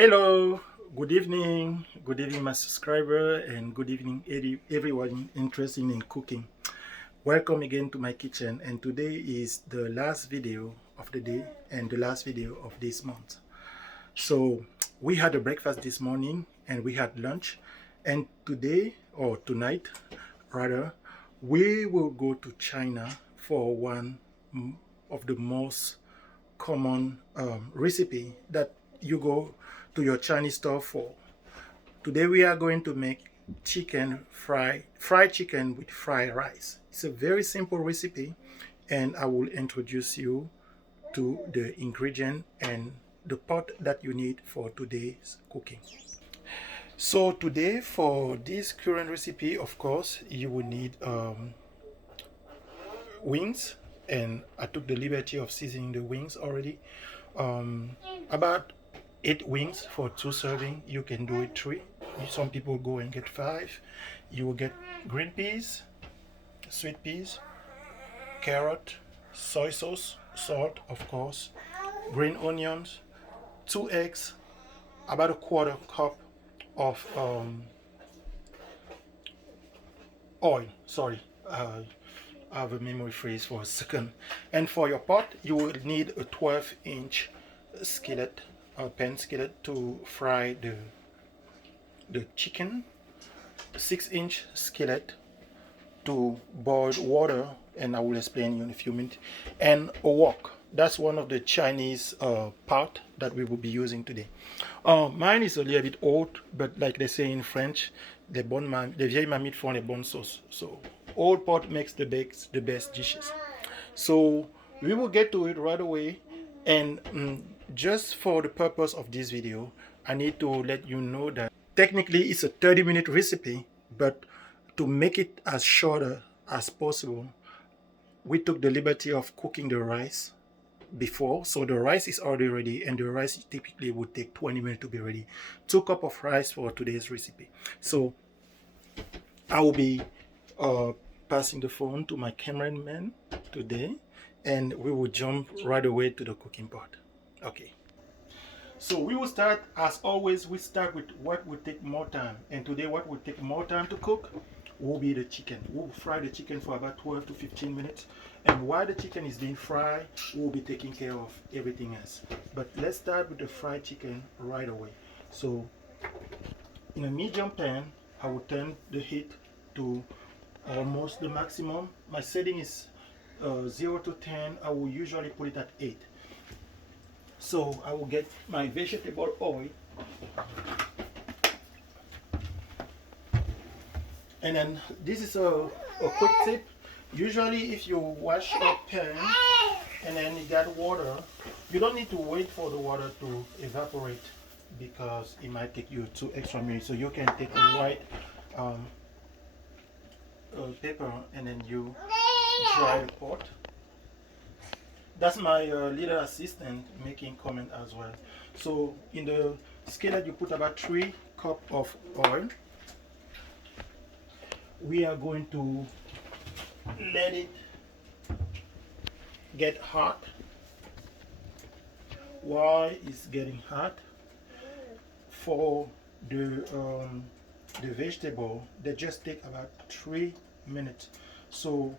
Hello, good evening, my subscriber, and good evening, everyone interested in cooking. Welcome again to my kitchen, and today is the last video of the day and the last video of this month. So we had a breakfast this morning and we had lunch, and today or tonight rather, we will go to China for one of the most common recipe that you go to your Chinese store for. Today we are going to make fried chicken with fried rice. It's a very simple recipe, and I will introduce you to the ingredient and the pot that you need for today's cooking. So today for this current recipe, of course, you will need wings, and I took the liberty of seasoning the wings already. About 8 wings for 2 serving. You can do it 3. Some people go and get 5. You will get green peas, sweet peas, carrot, soy sauce, salt, of course, green onions, 2 eggs, about a quarter cup of oil. Sorry, I have a memory freeze for a second. And for your pot, you will need a 12-inch skillet, pan skillet, to fry the chicken, 6-inch skillet to boil water, and I will explain you in a few minutes, and a wok. That's one of the Chinese pot that we will be using today. Mine is a little bit old, but like they say in French, les vieilles marmites font les bonnes sauces. So old pot makes the best dishes. So we will get to it right away, and just for the purpose of this video, I need to let you know that technically it's a 30-minute recipe, but to make it as shorter as possible, we took the liberty of cooking the rice before. So the rice is already ready, and the rice typically would take 20 minutes to be ready. 2 cups of rice for today's recipe. So I will be passing the phone to my cameraman today, and we will jump right away to the cooking pot. Okay. So we will start, as always, we start with what will take more time. And today what will take more time to cook will be the chicken. We'll fry the chicken for about 12 to 15 minutes. And while the chicken is being fried, we'll be taking care of everything else. But let's start with the fried chicken right away. So in a medium pan, I will turn the heat to almost the maximum. My setting is 0 to 10. I will usually put it at 8. So I will get my vegetable oil, and then this is a quick tip. Usually if you wash your pan and then you got water, you don't need to wait for the water to evaporate, because it might take you 2 extra minutes. So you can take a white paper and then you dry the pot. That's my little assistant making comment as well. So in the skillet you put about 3 cups of oil. We are going to let it get hot. While it's getting hot, for the vegetable, they just take about 3 minutes. So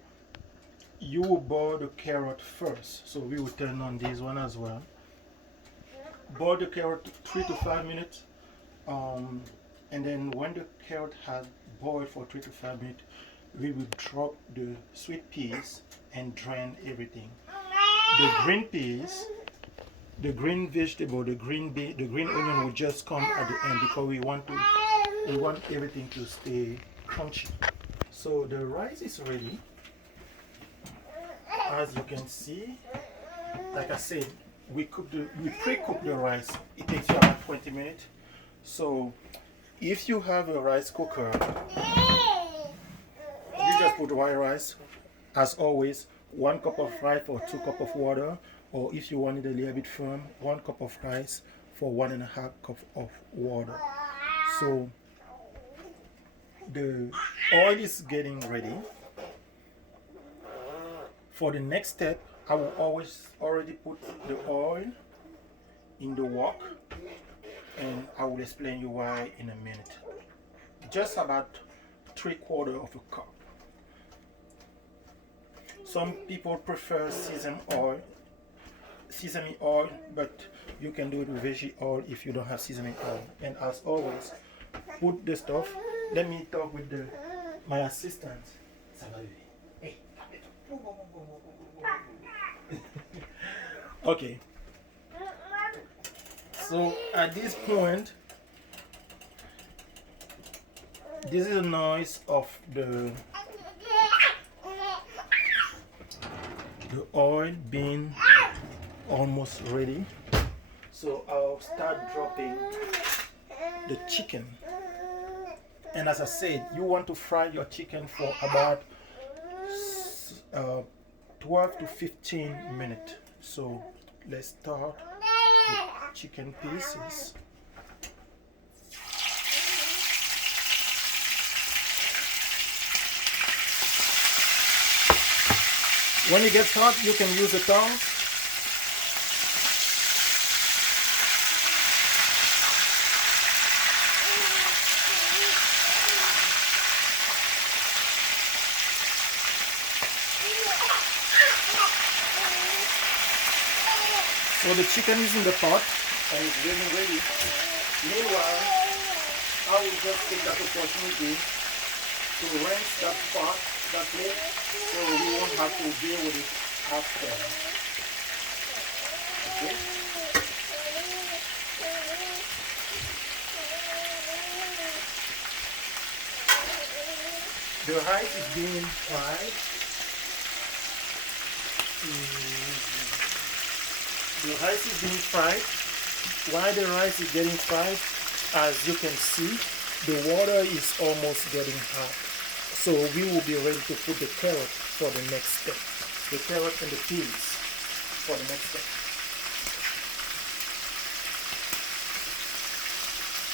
you will boil the carrot first. So we will turn on this one as well. Boil the carrot 3 to 5 minutes. And then when the carrot has boiled for 3 to 5 minutes, we will drop the sweet peas and drain everything. The green peas, the green vegetable, the green onion will just come at the end, because we want everything to stay crunchy. So the rice is ready. As you can see, like I said, we pre-cook the rice. It takes you about 20 minutes. So if you have a rice cooker, you just put white rice. As always, 1 cup of rice for 2 cups of water, or if you want it a little bit firm, 1 cup of rice for 1.5 cups of water. So the oil is getting ready. For the next step, I will always already put the oil in the wok, and will explain you why in a minute. Just about 3/4 of a cup. Some people prefer sesame oil, but you can do it with veggie oil if you don't have sesame oil. And as always, put the stuff. Let me talk with my assistant. Hey. Okay. So at this point, this is the noise of the oil being almost ready. So I'll start dropping the chicken. And as I said, you want to fry your chicken for about 12 to 15 minutes. So let's start with chicken pieces. When it gets hot, you can use the tongs. So the chicken is in the pot and it's getting ready. Meanwhile, I will just take that opportunity to rinse that pot, that plate, so we won't have to deal with it after. Okay? The rice is being fried. The rice is being fried. While the rice is getting fried, as you can see, the water is almost getting hot. So we will be ready to put the carrot for the next step. The carrot and the peas for the next step.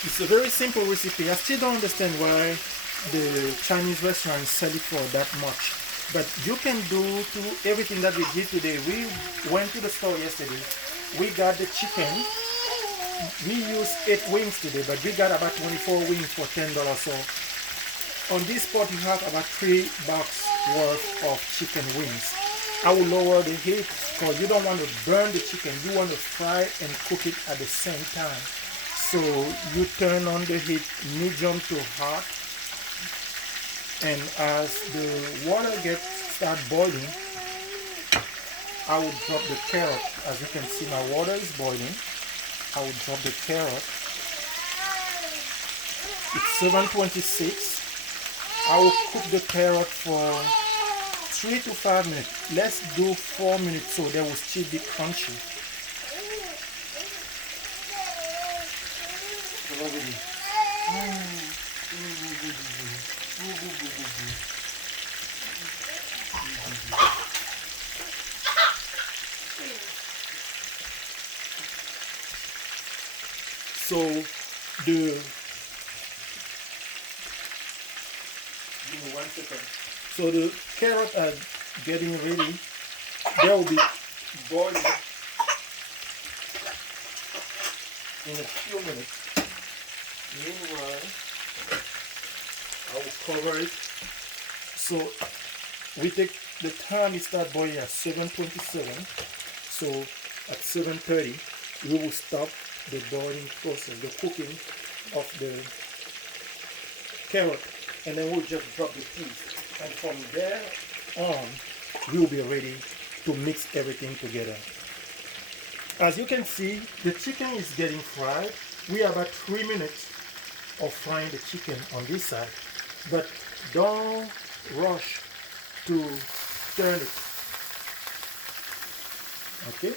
It's a very simple recipe. I still don't understand why the Chinese restaurants sell it for that much. But you can do everything that we did today. We went to the store yesterday. We got the chicken. We used 8 wings today, but we got about 24 wings for $10. So on this pot, you have about $3 worth of chicken wings. I will lower the heat because you don't want to burn the chicken. You want to fry and cook it at the same time. So you turn on the heat medium to hot. And as the water start boiling, I will drop the carrot. As you can see, my water is boiling. I will drop the carrot. It's 7:26. I will cook the carrot for 3 to 5 minutes. Let's do 4 minutes so they will still be crunchy. So give me 1 second. So the carrots are getting ready. They will be boiling in a few minutes. Meanwhile, I will cover it. So we take the time it start boiling at 7:27. So at 7:30 we will stop the boiling process, the cooking of the carrot, and then we'll just drop the peas. And from there on, we'll be ready to mix everything together. As you can see, the chicken is getting fried. We have about 3 minutes of frying the chicken on this side, but don't rush to turn it. Okay?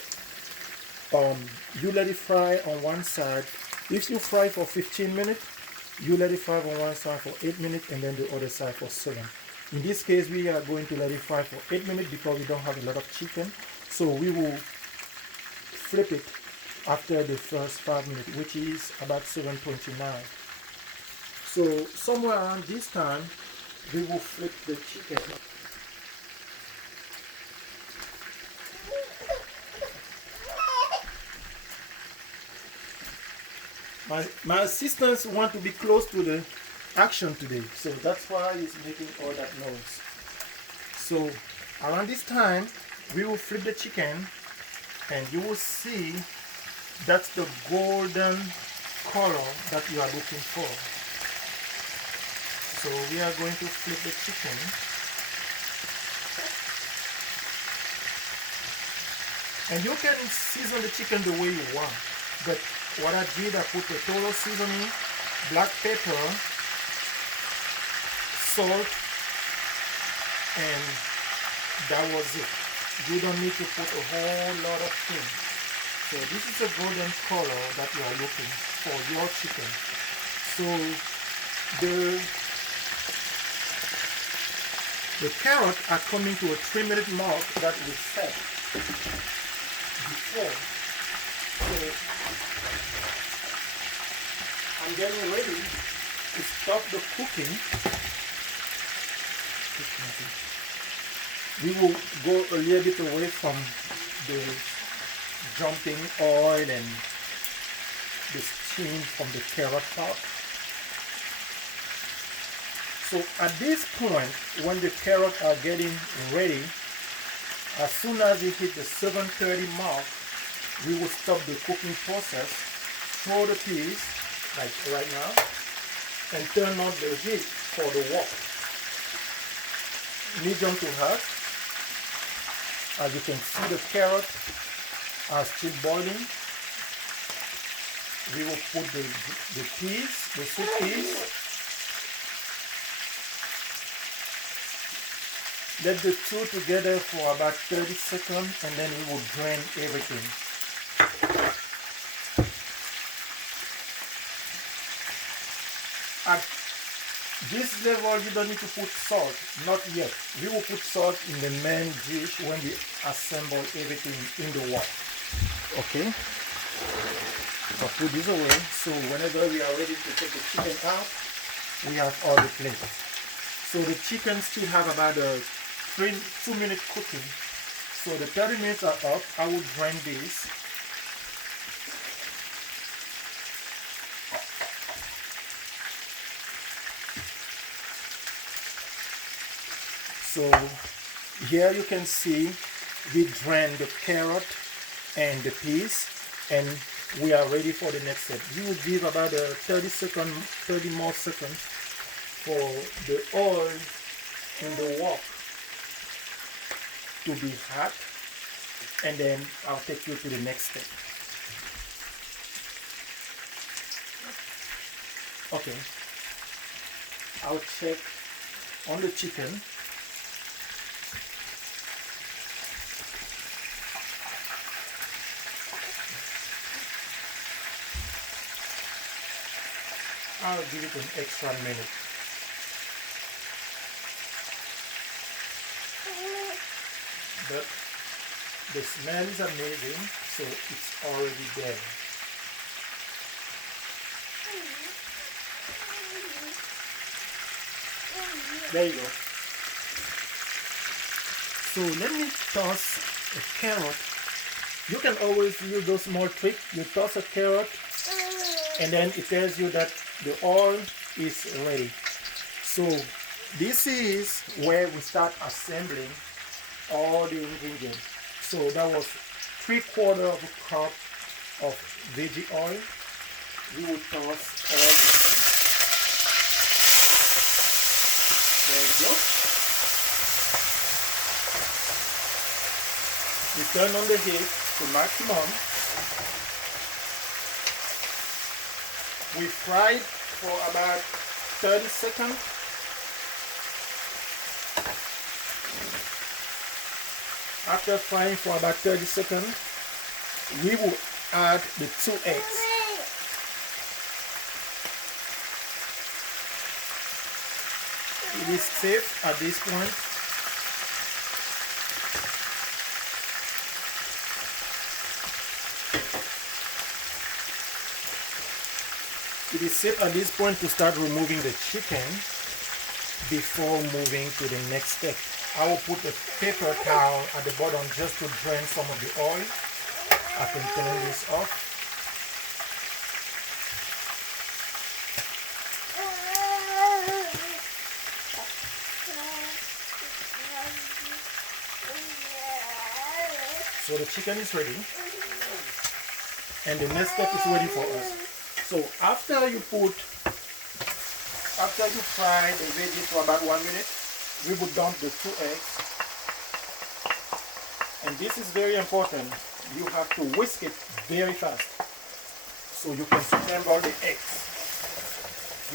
You let it fry on one side. If you fry for 15 minutes, you let it fry on one side for 8 minutes and then the other side for 7. In this case, we are going to let it fry for 8 minutes because we don't have a lot of chicken. So we will flip it after the first 5 minutes, which is about 7:29. So somewhere around this time, we will flip the chicken. My assistants want to be close to the action today, so that's why he's making all that noise. So around this time, we will flip the chicken, and you will see that's the golden color that you are looking for. So we are going to flip the chicken. And you can season the chicken the way you want. But what I did, I put the total seasoning, black pepper, salt, and that was it. You don't need to put a whole lot of things. So this is a golden color that you are looking for your chicken. So the carrots are coming to a 3-minute mark that we set before. So I'm getting ready to stop the cooking. We will go a little bit away from the jumping oil and the steam from the carrot part. So at this point, when the carrots are getting ready, as soon as it hit the 7:30 mark, we will stop the cooking process, throw the peas, like right now, and turn on the heat for the wok. Medium to hot. As you can see, the carrots are still boiling. We will put the peas, the sweet peas. Let the two together for about 30 seconds, and then we will drain everything. At this level, you don't need to put salt, not yet. We will put salt in the main dish when we assemble everything in the wok. Okay? I'll put this away, so whenever we are ready to take the chicken out, we have all the plates. So the chicken still have about a 2-minute cooking. So the 30 minutes are up. I will drain this. So here you can see we drain the carrot and the peas, and we are ready for the next step. We will give about a 30 more seconds for the oil in the wok to be hot, and then I'll take you to the next step. Okay, I'll check on the chicken. I'll give it an extra minute. But the smell is amazing, so it's already there. There you go. So let me toss a carrot. You can always use those small tricks. You toss a carrot, and then it tells you that the oil is ready. So this is where we start assembling all the ingredients. So that was 3/4 of a cup of veggie oil. We will toss all the things. There we go. We turn on the heat to maximum. We fry it for about 30 seconds. After frying for about 30 seconds, we will add the 2 eggs. It is safe at this point. It is safe at this point to start removing the chicken before moving to the next step. I will put a paper towel at the bottom just to drain some of the oil. I can turn this off. So the chicken is ready, and the next step is ready for us. So after you fry the veggies for about 1 minute, we will dump the 2 eggs. And this is very important. You have to whisk it very fast so you can scramble the eggs.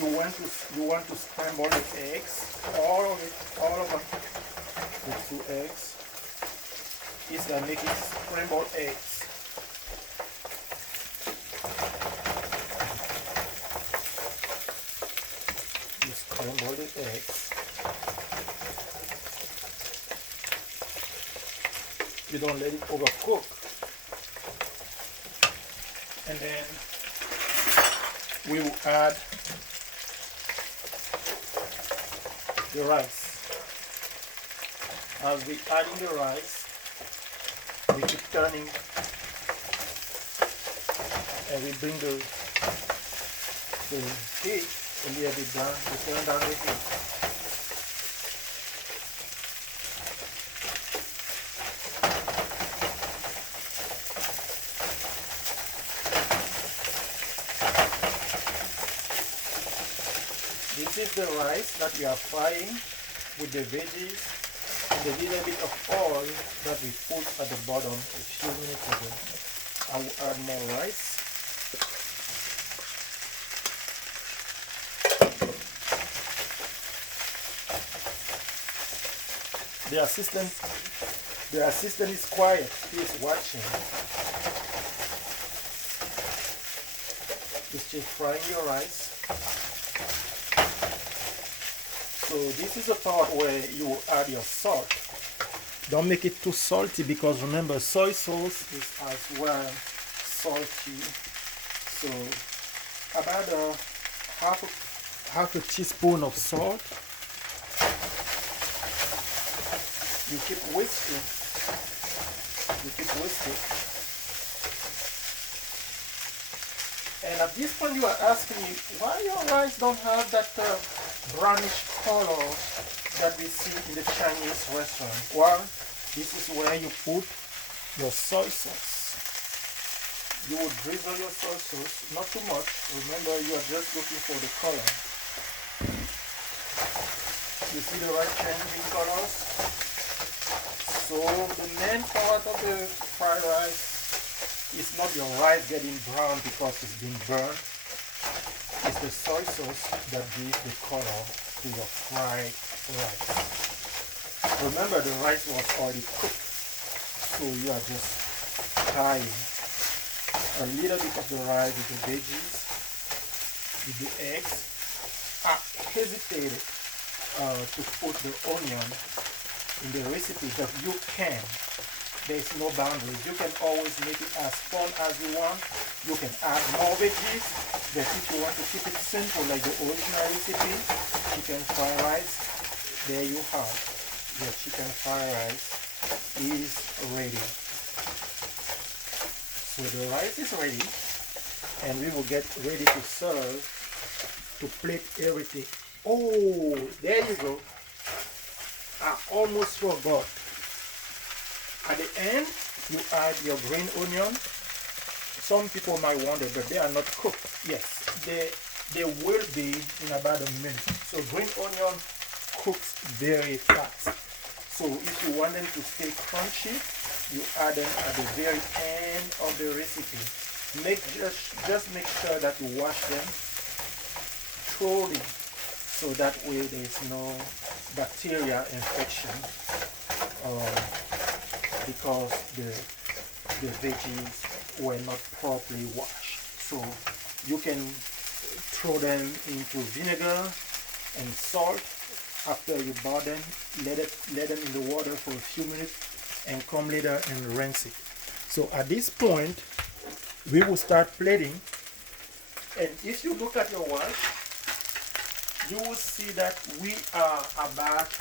You want to scramble the eggs, all of them. The 2 eggs. Is gonna make it scrambled eggs. You scramble the eggs. You don't let it overcook. And then we will add the rice. As we add in the rice, we keep turning, and we bring the heat a little bit down. We turn down the heat. This is the rice that we are frying with the veggies and a little bit of oil that we put at the bottom a few minutes ago. I will add more rice. The assistant is quiet. He is watching. Just frying your rice. So this is the part where you add your salt. Don't make it too salty, because remember, soy sauce is as well salty. So about half a teaspoon of salt. You keep whisking. And at this point you are asking me, why your rice don't have that brownish color that we see in the Chinese restaurant? Well, this is where you put your soy sauce. You will drizzle your soy sauce, not too much. Remember, you are just looking for the color. You see the right change in colors? So the main part of the fried rice is not your rice getting brown because it's been burned. It's the soy sauce that gives the color to your fried rice. Remember, the rice was already cooked, so you are just frying a little bit of the rice with the veggies, with the eggs. I hesitated to put the onion in the recipe, but you can. There's no boundaries. You can always make it as fun as you want. You can add more veggies, but if you want to keep it simple like the original recipe, chicken fried rice, there you have. Your chicken fried rice is ready. So the rice is ready, and we will get ready to serve, to plate everything. Oh, there you go. I almost forgot. At the end, you add your green onion. Some people might wonder, but they are not cooked. Yes, they will be in about a minute. So green onion cooks very fast. So if you want them to stay crunchy, you add them at the very end of the recipe. Just make sure that you wash them thoroughly, so that way there is no bacteria infection, because the veggies were not properly washed. So you can throw them into vinegar and salt after you bought them. Let them in the water for a few minutes and come later and rinse it. So at this point, we will start plating. And if you look at your watch, you will see that we are about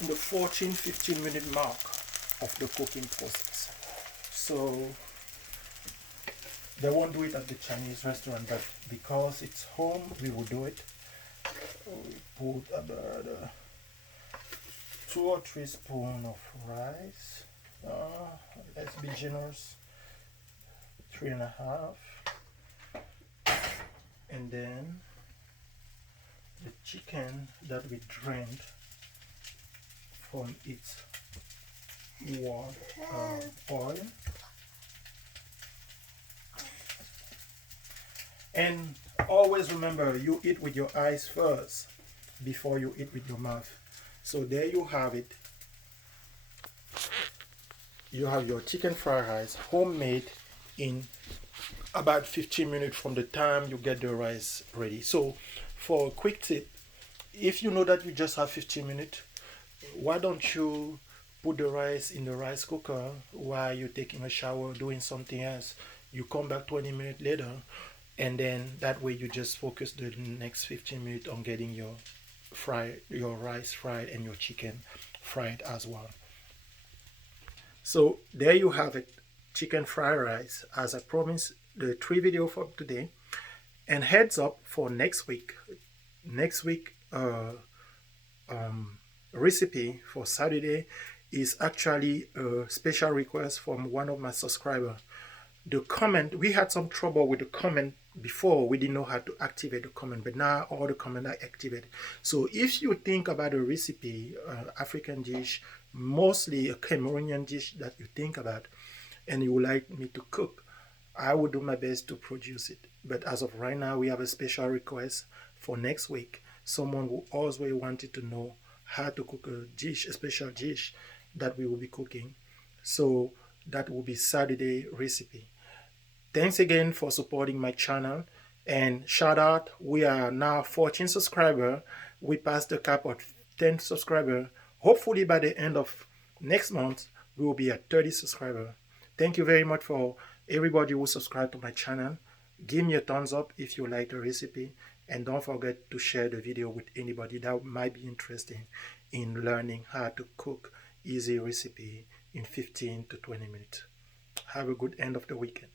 in the 14-15 minute mark of the cooking process. So they won't do it at the Chinese restaurant, but because it's home, we will do it. We put about 2 or 3 spoons of rice. Let's be generous. 3.5. And then the chicken that we drained from its oil. And always remember, you eat with your eyes first before you eat with your mouth. So there you have it. You have your chicken fried rice, homemade, in about 15 minutes from the time you get the rice ready. So for a quick tip, if you know that you just have 15 minutes, why don't you put the rice in the rice cooker while you're taking a shower, doing something else? You come back 20 minutes later, and then that way you just focus the next 15 minutes on getting your rice fried and your chicken fried as well. So there you have it, chicken fried rice. As I promised, the 3 video for today. And heads up for next week. Next week recipe for Saturday is actually a special request from one of my subscribers. The comment, we had some trouble with the comment before. We didn't know how to activate the comment, but now all the comments are activated. So if you think about a recipe, African dish, mostly a Cameroonian dish that you think about and you would like me to cook, I will do my best to produce it. But as of right now, we have a special request for next week. Someone who always wanted to know how to cook a dish, a special dish that we will be cooking. So that will be Saturday recipe. Thanks again for supporting my channel, and shout out, we are now 14 subscribers. We passed the cap of 10 subscribers. Hopefully by the end of next month we will be at 30 subscribers. Thank you very much for everybody who subscribed to my channel. Give me a thumbs up if you like the recipe, and don't forget to share the video with anybody that might be interested in learning how to cook easy recipe in 15 to 20 minutes. Have a good end of the weekend.